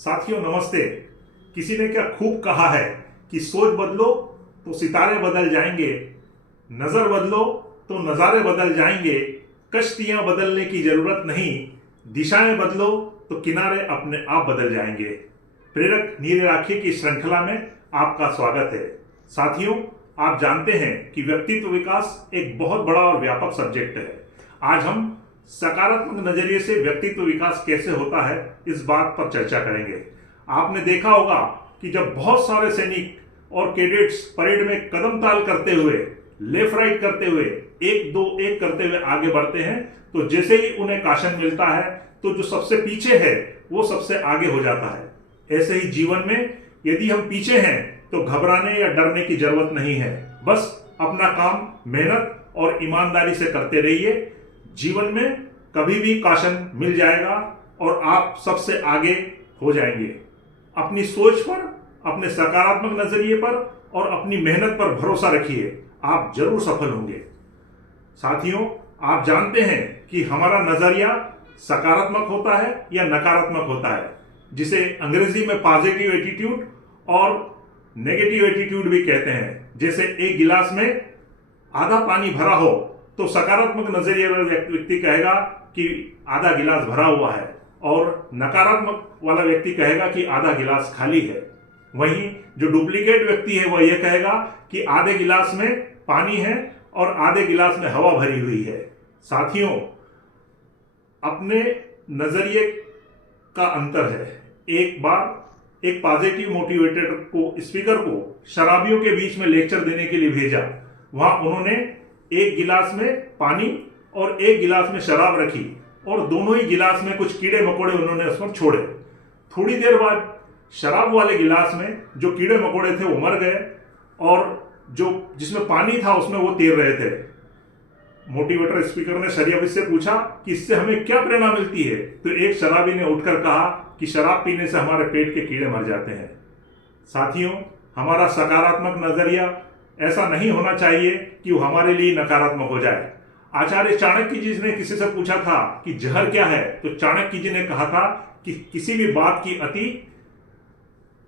साथियों नमस्ते। किसी ने क्या खूब कहा है कि सोच बदलो तो सितारे बदल जाएंगे, नजर बदलो तो नजारे बदल जाएंगे, कश्तियां बदलने की जरूरत नहीं, दिशाएं बदलो तो किनारे अपने आप बदल जाएंगे। प्रेरक नीरे राखी की श्रृंखला में आपका स्वागत है। साथियों, आप जानते हैं कि व्यक्तित्व विकास एक बहुत बड़ा और व्यापक सब्जेक्ट है। आज हम सकारात्मक नजरिए से व्यक्तित्व विकास कैसे होता है इस बात पर चर्चा करेंगे। आपने देखा होगा कि जब बहुत सारे सैनिक और कैडेट्स परेड में कदम ताल करते हुए, लेफ्ट राइट करते हुए, एक दो एक करते हुए आगे बढ़ते हैं, तो जैसे ही उन्हें काशन मिलता है तो जो सबसे पीछे है वो सबसे आगे हो जाता है। ऐसे ही जीवन में यदि हम पीछे हैं तो घबराने या डरने की जरूरत नहीं है। बस अपना काम मेहनत और ईमानदारी से करते रहिए। जीवन में कभी भी काशन मिल जाएगा और आप सबसे आगे हो जाएंगे। अपनी सोच पर, अपने सकारात्मक नजरिए पर और अपनी मेहनत पर भरोसा रखिए, आप जरूर सफल होंगे। साथियों, आप जानते हैं कि हमारा नजरिया सकारात्मक होता है या नकारात्मक होता है, जिसे अंग्रेजी में पॉजिटिव एटीट्यूड और नेगेटिव एटीट्यूड भी कहते हैं। जैसे एक गिलास में आधा पानी भरा हो तो सकारात्मक नजरिए वाला व्यक्ति कहेगा कि आधा गिलास भरा हुआ है, और नकारात्मक वाला व्यक्ति कहेगा कि आधा गिलास खाली है। वहीं जो डुप्लीकेट व्यक्ति है वह यह कहेगा कि आधे गिलास में पानी है और आधे गिलास में हवा भरी हुई है। साथियों, अपने नजरिए का अंतर है। एक बार एक पॉजिटिव मोटिवेटर को, स्पीकर को शराबियों के बीच में लेक्चर देने के लिए भेजा। वहां उन्होंने एक गिलास में पानी और एक गिलास में शराब रखी और दोनों ही गिलास में कुछ कीड़े मकोड़े उन्होंने उसमें छोड़े। थोड़ी देर बाद शराब वाले गिलास में जो कीड़े मकोड़े थे वो मर गए और जो जिसमें पानी था उसमें वो तैर रहे थे। मोटिवेटर स्पीकर ने शराबी से पूछा कि इससे हमें क्या प्रेरणा मिलती है, तो एक शराबी ने उठकर कहा कि शराब पीने से हमारे पेट के कीड़े मर जाते हैं। साथियों, हमारा सकारात्मक नजरिया ऐसा नहीं होना चाहिए कि वो हमारे लिए नकारात्मक हो जाए। आचार्य चाणक्य जी ने किसी से पूछा था कि जहर क्या है, तो चाणक्य जी ने कहा था कि किसी भी बात की अति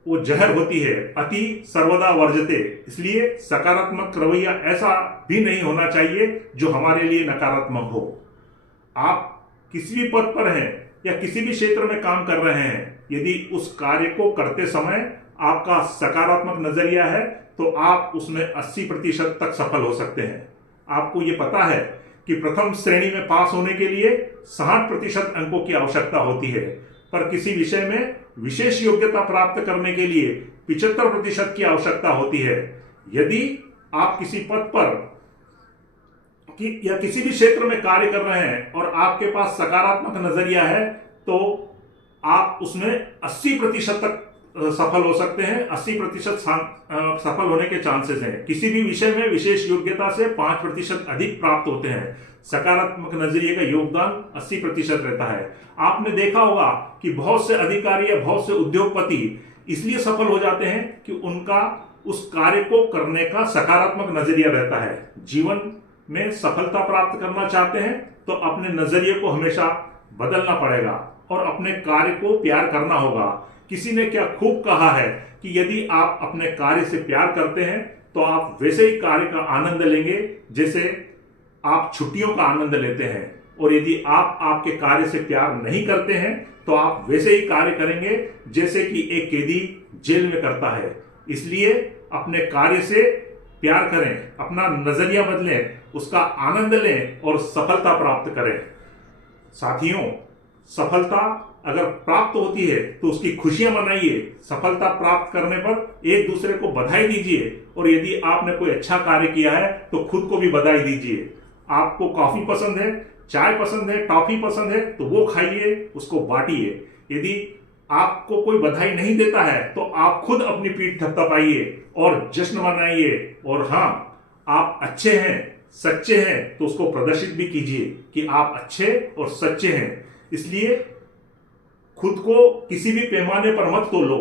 वो जहर होती है, अति सर्वदा वर्जते। इसलिए सकारात्मक रवैया ऐसा भी नहीं होना चाहिए जो हमारे लिए नकारात्मक हो। आप किसी भी पद पर हैं या किसी भी क्षेत्र में काम कर रहे हैं, यदि उस कार्य को करते समय आपका सकारात्मक नजरिया है तो आप उसमें 80% तक सफल हो सकते हैं। आपको ये पता है कि प्रथम श्रेणी में पास होने के लिए 60% अंकों की आवश्यकता होती है, पर किसी विषय में विशेष योग्यता प्राप्त करने के लिए 75% की आवश्यकता होती है। यदि आप किसी पद पर या किसी भी क्षेत्र में कार्य कर रहे हैं और आपके पास सकारात्मक नजरिया है तो आप उसमें 80% तक सफल हो सकते हैं। 80% सफल होने के चांसेस हैं। किसी भी विषय में विशेष योग्यता से 5% अधिक प्राप्त होते हैं। सकारात्मक नजरिए का योगदान 80% रहता है। आपने देखा होगा कि बहुत से अधिकारी या बहुत से उद्योगपति इसलिए सफल हो जाते हैं कि उनका उस कार्य को करने का सकारात्मक नजरिया रहता है। जीवन में सफलता प्राप्त करना चाहते हैं तो अपने नजरिए को हमेशा बदलना पड़ेगा और अपने कार्य को प्यार करना होगा। किसी ने क्या खूब कहा है कि यदि आप अपने कार्य से प्यार करते हैं तो आप वैसे ही कार्य का आनंद लेंगे जैसे आप छुट्टियों का आनंद लेते हैं, और यदि आप आपके कार्य से प्यार नहीं करते हैं तो आप वैसे ही कार्य करेंगे जैसे कि एक कैदी जेल में करता है। इसलिए अपने कार्य से प्यार करें, अपना नजरिया बदलें, उसका आनंद लें और सफलता प्राप्त करें। साथियों, सफलता अगर प्राप्त होती है तो उसकी खुशियां मनाइए। सफलता प्राप्त करने पर एक दूसरे को बधाई दीजिए, और यदि आपने कोई अच्छा कार्य किया है तो खुद को भी बधाई दीजिए। आपको कॉफी पसंद है, चाय पसंद है, टॉफी पसंद है तो वो खाइए, उसको बांटिए। यदि आपको कोई बधाई नहीं देता है तो आप खुद अपनी पीठ थपथपाइए और जश्न मनाइए। और हाँ, आप अच्छे हैं, सच्चे हैं तो उसको प्रदर्शित भी कीजिए कि आप अच्छे और सच्चे हैं। इसलिए खुद को किसी भी पैमाने पर मत तोलो,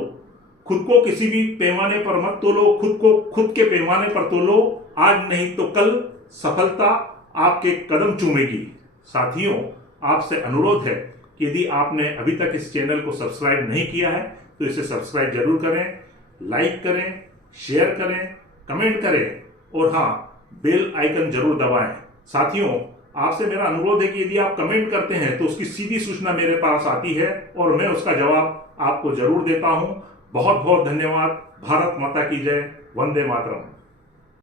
खुद को किसी भी पैमाने पर मत तोलो, खुद को खुद के पैमाने पर तोलो। आज नहीं तो कल सफलता आपके कदम चूमेगी। साथियों, आपसे अनुरोध है कि यदि आपने अभी तक इस चैनल को सब्सक्राइब नहीं किया है तो इसे सब्सक्राइब जरूर करें, लाइक करें, शेयर करें, कमेंट करें और हाँ, बेल आइकन जरूर दबाएं। साथियों, आपसे मेरा अनुरोध है कि यदि आप कमेंट करते हैं तो उसकी सीधी सूचना मेरे पास आती है और मैं उसका जवाब आपको जरूर देता हूं। बहुत बहुत धन्यवाद। भारत माता की जय। वंदे मातरम।